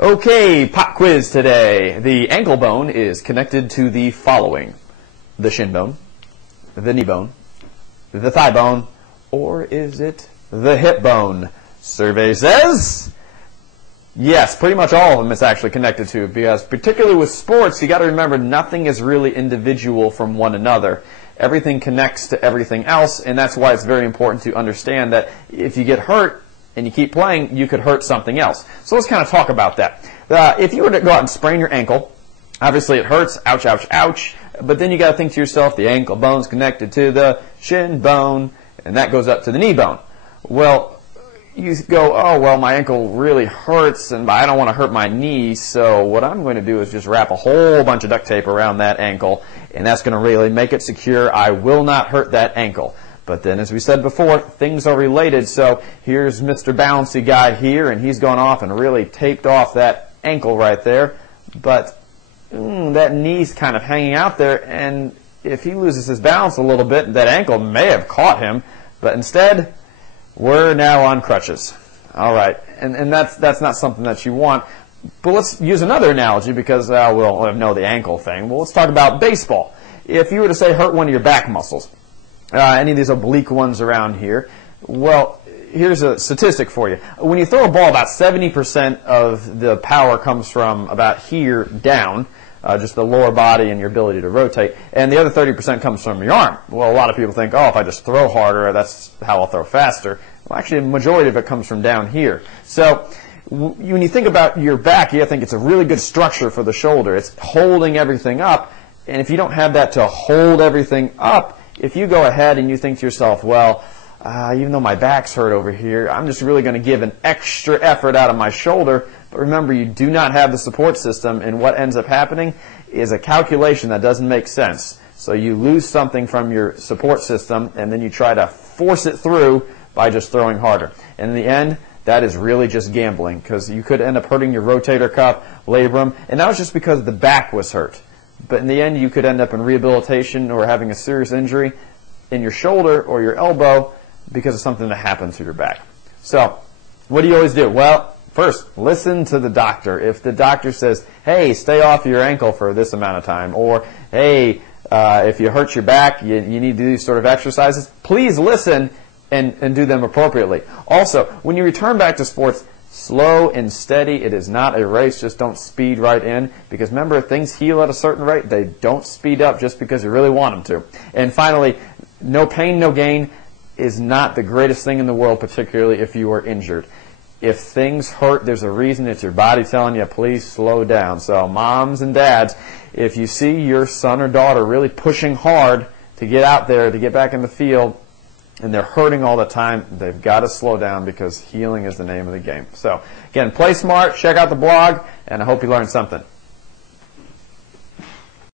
Okay, pop quiz today. The ankle bone is connected to the following: the shin bone, the knee bone, the thigh bone, or is it the hip bone? Survey says yes, pretty much all of them it's actually connected to, because particularly with sports, you got to remember nothing is really individual from one another. Everything connects to everything else, and that's why it's very important to understand that if you get hurt and you keep playing, you could hurt something else. So let's kind of talk about that. If you were to go out and sprain your ankle, obviously it hurts, ouch, ouch, ouch, but then you got to think to yourself, the ankle bone's connected to the shin bone, and that goes up to the knee bone. Well, you go, oh, well, my ankle really hurts, and I don't want to hurt my knee, so what I'm going to do is just wrap a whole bunch of duct tape around that ankle, and that's going to really make it secure. I will not hurt that ankle. But then, as we said before, things are related. So here's Mr. Bouncy guy here, and he's gone off and really taped off that ankle right there. But that knee's kind of hanging out there, and if he loses his balance a little bit, that ankle may have caught him. But instead, we're now on crutches. All right, and that's not something that you want. But let's use another analogy, because we'll know the ankle thing. Well, let's talk about baseball. If you were to say hurt one of your back muscles, any of these oblique ones around here, well, here's a statistic for you. When you throw a ball, about 70% of the power comes from about here down, just the lower body and your ability to rotate, and the other 30% comes from your arm. Well, a lot of people think, oh, if I just throw harder, that's how I'll throw faster. Well, actually, a majority of it comes from down here. So when you think about your back, you think it's a really good structure for the shoulder. It's holding everything up, and if you don't have that to hold everything up, if you go ahead and you think to yourself, well, even though my back's hurt over here, I'm just really going to give an extra effort out of my shoulder. But remember, you do not have the support system, and what ends up happening is a calculation that doesn't make sense. So you lose something from your support system, and then you try to force it through by just throwing harder. And in the end, that is really just gambling, because you could end up hurting your rotator cuff, labrum, and that was just because the back was hurt. But in the end, you could end up in rehabilitation or having a serious injury in your shoulder or your elbow because of something that happens to your back. So what do you always do? Well, first, listen to the doctor. If the doctor says, hey, stay off your ankle for this amount of time, or hey, if you hurt your back, you need to do these sort of exercises, please listen and do them appropriately. Also, when you return back to sports, slow and steady. It is not a race. Just don't speed right in, because remember, if things heal at a certain rate, they don't speed up just because you really want them to. And finally, no pain, no gain is not the greatest thing in the world, particularly if you are injured. If things hurt, there's a reason. It's your body telling you, please slow down. So moms and dads, if you see your son or daughter really pushing hard to get out there, to get back in the field, and they're hurting all the time, they've got to slow down, because healing is the name of the game. So, again, play smart, check out the blog, and I hope you learned something.